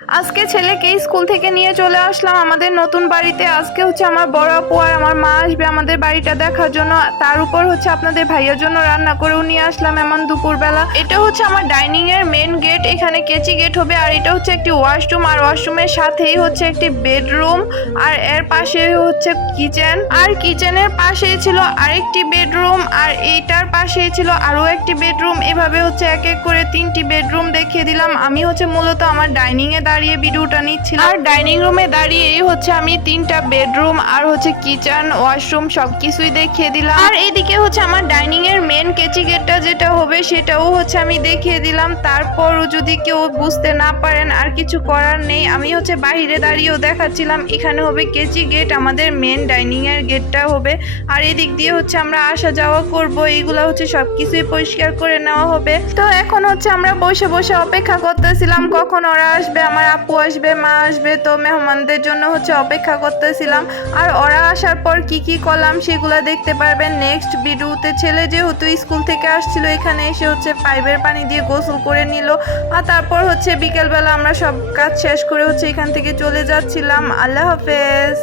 আজকে ছেলেকে স্কুল থেকে নিয়ে চলে আসলাম আমাদের নতুন বাড়িতে। আজকে হচ্ছে আমার বড় আপু আর আমার মা আসবে আমাদের বাড়িটা দেখার জন্য। তার উপর হচ্ছে আপনাদের ভাইয়ার জন্য রান্না করেও নিয়ে আসলাম এমন দুপুরবেলা। এটা হচ্ছে আমার ডাইনিং এর মেন গেট, এখানে কেচি গেট হবে। আর এটা হচ্ছে একটি ওয়াশরুম, আর ওয়াশরুমের সাথেই হচ্ছে একটি বেডরুম, আর এর পাশে হচ্ছে কিচেন, আর কিচেনের পাশেই ছিল আরেকটি বেডরুম, আর এইটার পাশেই ছিল আরো একটি বেডরুম। এভাবে হচ্ছে এক এক করে 3টি বেডরুম দেখিয়ে দিলাম। আমি হচ্ছে মূলত আমার ডাইনিং এ দাঁড়িয়ে ভিডিওটা নিচ্ছিলাম, আর ডাইনিং রুমে দাঁড়িয়েই হচ্ছে আমি 3টা বেডরুম আর হচ্ছে কিচেন ওয়াশরুম সবকিছুই দেখিয়ে দিলাম। আর এইদিকে হচ্ছে আমার ডাইনিং এর মেন কেচি গেটটা যেটা হবে সেটাও হচ্ছে আমি দেখিয়ে দিলাম। তারপরও যদি কেউ বুঝতে না পারেন আর কিছু করার নেই, আমি হচ্ছে বাহিরে দাঁড়িয়েও দেখাচ্ছিলাম। এখানে হবে কেচি গেট, আমাদের মেন ডাইনিং এর গেটটা হবে। আর এদিক দিয়ে হচ্ছে আমরা আসা যাওয়া করব, এইগুলা হচ্ছে সবকিছুই পরিষ্কার করে নেওয়া হবে। তো এখন হচ্ছে আমরা বসে বসে অপেক্ষা করতেছিলাম কখন ওরা আসবে, আমার আপু আসবে, মা আসবে। তো মেহমানদের জন্য হচ্ছে অপেক্ষা করতেছিলাম। আর ওরা আসার পর কি কি করলাম সেগুলো দেখতে পারবেন নেক্সট ভিডিওতে। ছেলে যেহেতু স্কুল থেকে আসছিল, এখানে এসে হচ্ছে পাইপের পানি দিয়ে গোসল করে নিল। আর তারপর হচ্ছে বিকেলবেলা আমরা সব কাজ শেষ করে হচ্ছে এখান থেকে চলে যাচ্ছিলাম। আল্লাহ হাফেজ।